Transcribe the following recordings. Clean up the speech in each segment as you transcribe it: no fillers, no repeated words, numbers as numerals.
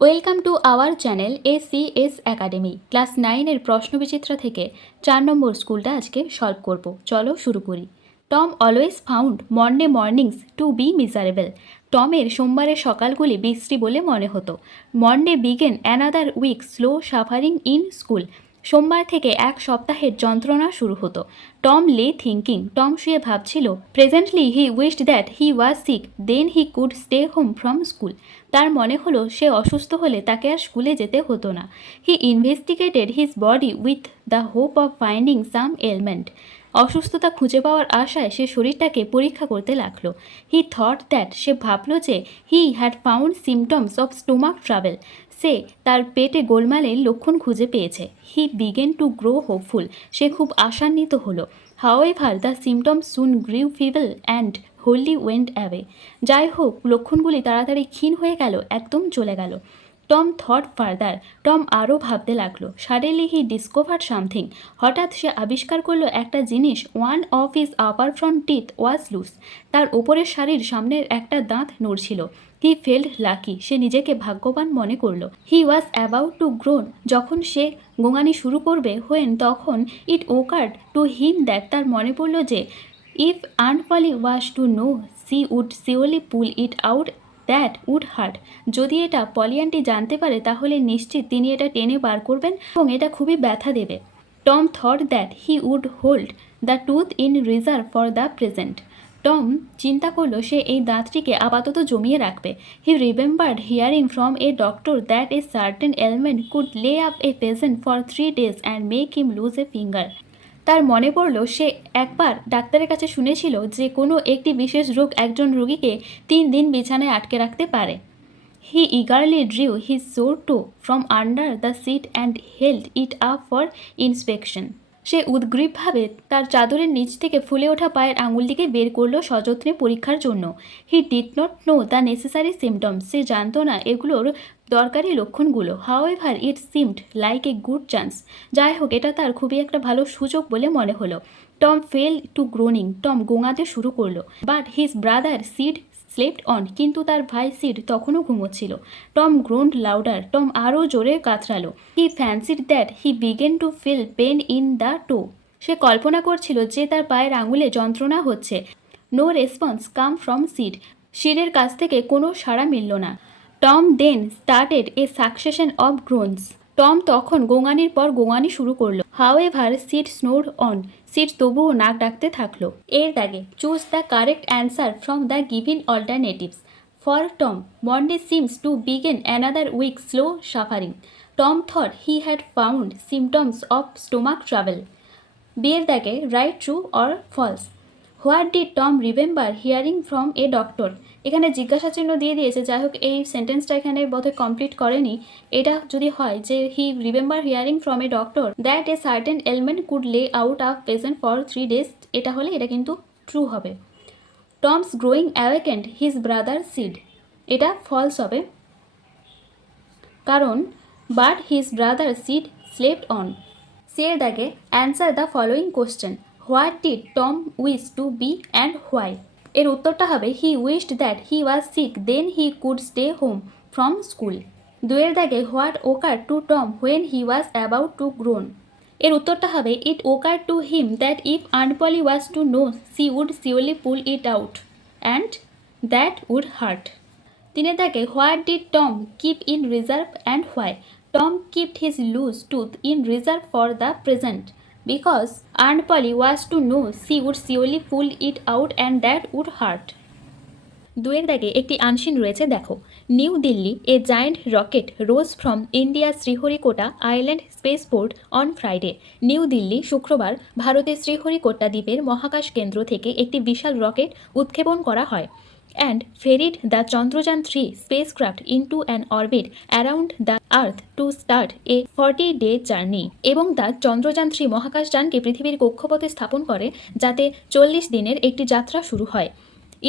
Welcome to our channel ACS academy. Class 9-এর প্রশ্ন বিচিত্রা থেকে 4 নম্বর স্কুলটা আজকে সলভ করব। চলো শুরু করি। Tom always found Monday mornings to be miserable. টমের সোমবারের সকালগুলি বিশ্রী বলে মনে হতো। Monday began another week slow suffering in school. সোমবার থেকে এক সপ্তাহের যন্ত্রণা শুরু হতো। টম লে থিঙ্কিং। টম শুয়ে ভাবছিল, presently he wished that he was sick, then he could stay home from school. তার মনে হলো সে অসুস্থ হলে তাকে আর স্কুলে যেতে হতো না। He investigated his body with the hope of finding some ailment. অসুস্থতা খুঁজে পাওয়ার আশায় সে শরীরটাকে পরীক্ষা করতে লাগলো। হি থট দ্যাট, সে ভাবল যে he had found symptoms of stomach travel. সে তার পেটে গোলমালের লক্ষণ খুঁজে পেয়েছে। He began to grow hopeful. সে খুব আশান্বিত হলো। However the symptoms soon grew feeble and wholly went away. যাই হোক, লক্ষণগুলি তাড়াতাড়ি ক্ষীণ হয়ে গেল, একদম চলে গেল। Tom thought further. টম আরও ভাবতে লাগলো। Suddenly he discovered something. হঠাৎ সে আবিষ্কার করলো একটা জিনিস। One of his upper front teeth was loose. তার ওপরের শাড়ির সামনের একটা দাঁত নড়ছিল। হি ফেল্ড লাকি। সে নিজেকে ভাগ্যবান মনে করলো। হি ওয়াজ অ্যাবাউট টু গ্রোন। যখন সে গোঙানি শুরু করবে হোয়েন, তখন ইট ওকার্ড টু হিম দ্যাট, তার মনে পড়ল যে if aunt Polly was to know, she would surely pull it out, that would hurt. যদি এটা পলি আন্টি জানতে পারে তাহলে নিশ্চিত তিনি এটা টেনে বার করবেন এবং এটা খুবই ব্যথা দেবে। Tom thought that he would hold the tooth in reserve for the present. টম চিন্তা করলো সে এই দাঁতটিকে আপাতত জমিয়ে রাখবে। He remembered hearing from a doctor that a certain element could lay up a patient for 3 days and make him lose a finger. তার মনে পড়ল সে একবার ডাক্তারের কাছে শুনেছিল যে কোনো একটি বিশেষ রোগ একজন রোগীকে 3 দিন বিছানায় আটকে রাখতে পারে। He eagerly drew his sore toe from under the sheet and held it up for inspection. সে উদ্গ্রীবভাবে তার চাদরের নিচ থেকে ফুলে ওঠা পায়ের আঙুলটিকে বের করলো সযত্নে পরীক্ষার জন্য। He did not know the necessary symptoms. সে জানতো না এগুলোর দরকারি লক্ষণগুলো। However it seemed like a good chance. যাই হোক, এটা তার খুবই একটা ভালো সুযোগ বলে মনে হলো। Tom fell to groaning. টম গোঙাতে শুরু করলো। But his brother Sid slept on. কিন্তু তার ভাই সিড তখনও ঘুমোচ্ছিল। Tom groaned louder. টম আরও জোরে কাতরালো। He fancied that he began to feel pain in the toe. সে কল্পনা করছিল যে তার পায়ের আঙুলে যন্ত্রণা হচ্ছে। No response came from Sid. সিডের কাছ থেকে কোনো সাড়া মিলল না। Tom then started a succession of গ্রোনস। Tom তখন গোঙানির পর গোঙানি শুরু করলো। However Sid snored on. Sid তবুও নাক ডাকতে থাকলো। এর দাগে choose the correct answer from the given alternatives. For Tom, Monday seems to begin another week slow suffering. Tom thought he had found symptoms of stomach travel. বিয়ের দাগে write true or false. What did Tom remember hearing from a doctor. এখানে জিজ্ঞাসা চিহ্ন দিয়ে দিয়েছে। যাই হোক, এই সেন্টেন্সটা এখানে বোধহয় কমপ্লিট করেনি। এটা যদি হয় যে he remember hearing from a doctor that a certain element could lay out a patient for 3 days, এটা হলে এটা কিন্তু ট্রু হবে। Tom's groaning awakened his brother Sid, এটা ফলস হবে, কারণ but his brother Sid slept on. C এর দাগে answer the following question. What did Tom wish to be and why. এর উত্তরটা হবে he wished that he was sick, then he could stay home from school. দুয়ের দাগে what occur to Tom when he was about to groan. এর উত্তরটা হবে it occur to him that if aunt Polly was to know, she would surely pull it out and that would hurt. তিনের দাগে what did Tom keep in reserve and why. Tom kept his loose tooth in reserve for the present because Aunt Polly was to know she would surely pull it out and that would hurt. দুয়ের দাগে একটি unseen রয়েছে, দেখো। New Delhi, A giant rocket rose from India Sriharikota island spaceport on Friday. New Delhi, শুক্রবার ভারতের শ্রীহরিকোটা দ্বীপের মহাকাশ কেন্দ্র থেকে একটি বিশাল রকেট উৎক্ষেপণ করা হয়। and ferried the Chandrayaan 3 spacecraft into an orbit around the Earth to start a 40-day journey. এবং দ্য চন্দ্রযান 3 মহাকাশযানকে পৃথিবীর কক্ষপথে স্থাপন করে যাতে 40 দিনের একটি যাত্রা শুরু হয়।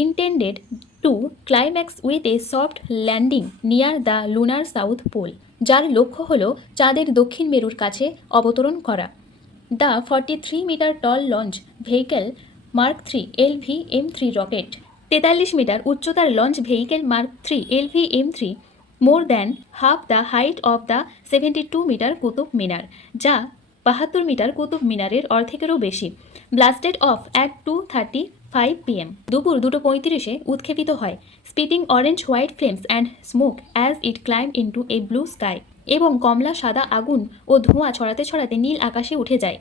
Intended to climax with a soft landing near the lunar south pole, যার লক্ষ্য হল চাঁদের দক্ষিণ মেরুর কাছে অবতরণ করা। The 43-meter tall launch vehicle Mark 3 LVM3 rocket, 43 metre উচ্চতার launch vehicle mark 3 LVM3 more than half the height of the 72 metre Qutub Minar, যা 72 মিটার কুতুব মিনারের অর্ধেকেরও বেশি। ব্লাস্টেড অফ অ্যাট 2:35 PM, দুপুর 2:35-এ উৎক্ষেপিত হয়। Spitting orange white flames and smoke as it climb into A blue sky, এবং কমলা সাদা আগুন ও ধোঁয়া ছড়াতে ছড়াতে নীল আকাশে উঠে যায়।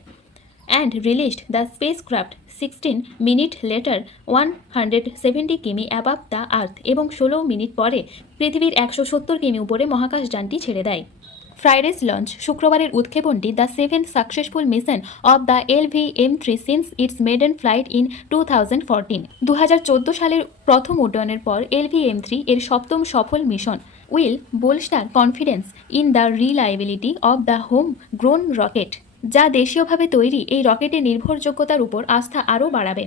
And released the spacecraft 16 minute letter 170 কিমি অ্যাবাভ দ্য আর্থ, এবং 16 মিনিট পরে পৃথিবীর 170 কিমি উপরে মহাকাশযানটি ছেড়ে দেয়। ফ্রাইডেস লঞ্চ, শুক্রবারের উৎক্ষেপণটি the 7th successful mission of the LVM-3 since its maiden flight in 2014। 2014 সালের প্রথম উড্ডয়নের পর LVM-3 এর সপ্তম সফল মিশন will bolster confidence in the reliability of the home grown rocket, যা দেশীয়ভাবে তৈরি এই রকেটের নির্ভরযোগ্যতার উপর আস্থা আরও বাড়াবে।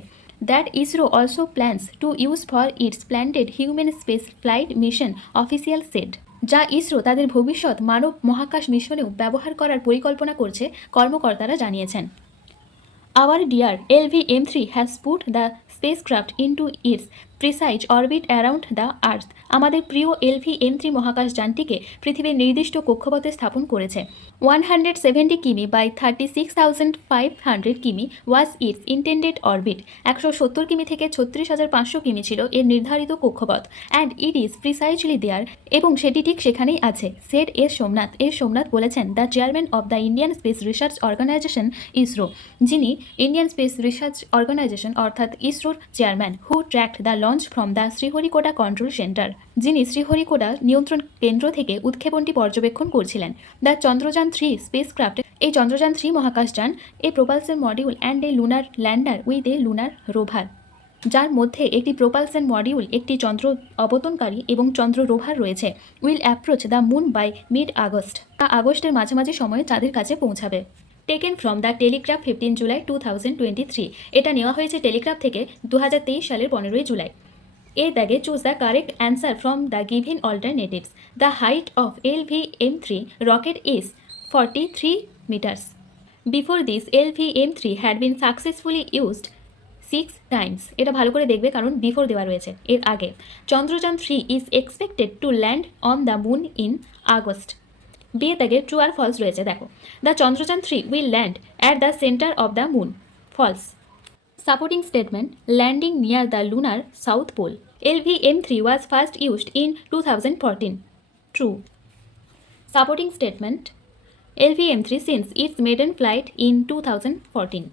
That ISRO also plans to use for its planted human space flight mission, official said, যা ইসরো তাদের ভবিষ্যৎ মানব মহাকাশ মিশনেও ব্যবহার করার পরিকল্পনা করছে, কর্মকর্তারা জানিয়েছেন। Our dear LVM-3 has put the spacecraft into its precise orbit around the Earth. আমাদের প্রিয় LVM-3 মহাকাশযানটিকে পৃথিবীর নির্দিষ্ট কক্ষপথে স্থাপন করেছে। 170 কিমি বাই 36,500 কিমি ওয়াজ ইটস ইন্টেন্ডেড অরবিট। 170 কিমি থেকে 36,500 কিমি ছিল এর নির্ধারিত কক্ষপথ। And it is precisely there, এবং সেটি ঠিক সেখানেই আছে, সেড সোমনাথ বলেছেন the chairman of the Indian Space Research Organisation ISRO, যিনি ইন্ডিয়ান স্পেস রিসার্চ অর্গানাইজেশন অর্থাৎ ইসরোর chairman, who tracked the launch from the Sriharikota control centre, যিনি শ্রীহরিকোটা নিয়ন্ত্রণ কেন্দ্র থেকে উৎক্ষেপণটি পর্যবেক্ষণ করছিলেন। দ্য চন্দ্রযান 3 স্পেসক্রাফট, এই চন্দ্রযান 3 মহাকাশযান, a propulsion module and a lunar lander with a lunar rover, যার মধ্যে একটি প্রোপালশন মডিউল, একটি চন্দ্র অবতরণকারী এবং চন্দ্র রোভার রয়েছে, will approach the moon by mid August, তা আগস্টের মাঝামাঝি সময়ে চাঁদের কাছে পৌঁছাবে। Taken from the Telegraph 15 July 2023, এটা নেওয়া হয়েছে টেলিগ্রাফ থেকে 2023 সালের 15 জুলাই। এর দাগে choose the correct answer from the given alternatives. The height of LVM-3 rocket is 43 metres. Before this LVM-3 had been successfully used 6 times. এটা ভালো করে দেখবে কারণ বিফোর দেওয়া রয়েছে, এর আগে। Chandrayaan 3 is expected to land on the moon in August. বিয়ে দাগে ট্রু আর ফলস রয়েছে, দেখো। The Chandrayaan 3 will land at the centre of the moon, false. Supporting statement, landing near the lunar south pole. LVM-3 was first used in 2014, true. Supporting statement, LVM-3 since its maiden flight in 2014.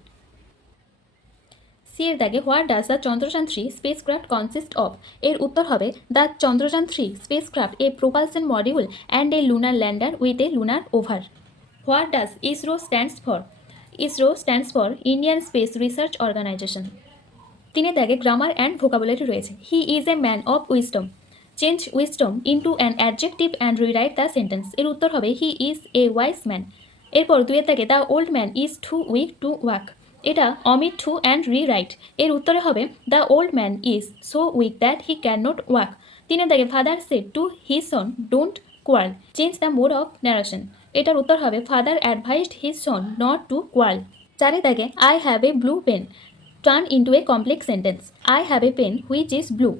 C এর দাগে what does the Chandrayaan 3 spacecraft consist of, এর উত্তর হবে the Chandrayaan 3 spacecraft a propulsion module and a lunar lander with a lunar rover. What does ISRO stands for, ISRO stands for Indian Space Research Organisation. তিনের দাগে grammar and vocabulary রয়েছে। He is a man of wisdom, change wisdom into an adjective and rewrite the sentence, এর উত্তর হবে হি is a wise man. এরপর দুয়ের দাগে the old man is too weak to walk, এটা অমিট টু অ্যান্ড রিরাইট, এর উত্তরে হবে the old man is so weak that he can not walk. তিনের দাগে father said to his son don't quarrel, change the mode of narration, এটার উত্তর হবে father advised his son not to quarrel. চারের দাগে I have a blue pen, turn into a complex sentence, I have a pen which is blue.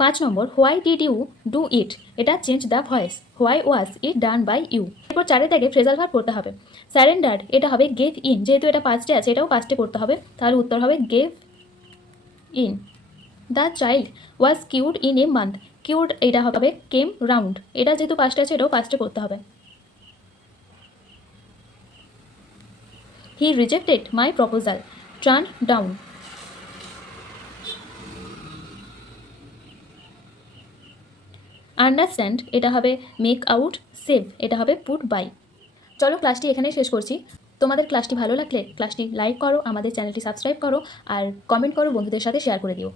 5 number, why did you do it, এটা change the voice, why was it done by you. এরপর চারের দাগে phrasal verb করতে হবে। স্যারেন্ডার্ড, এটা হবে gave in, যেহেতু এটা পাস্টে আছে এটাও পাস্টে করতে হবে, তাহলে উত্তর হবে gave in. The child was cured in a month, cured এটা হবে কেম রাউন্ড, এটা যেহেতু পাস্টে আছে এটাও পাস্টে করতে হবে। He rejected my proposal, turn down. Understand, এটা হবে মেক আউট, সেভ, এটা হবে পুট বাই। চলো ক্লাসটি এখানে শেষ করছি। তোমাদের ক্লাসটি ভালো লাগলে ক্লাসটি লাইক করো, আমাদের চ্যানেলটি সাবস্ক্রাইব করো, আর কমেন্ট করো, বন্ধুদের সাথে শেয়ার করে দিও।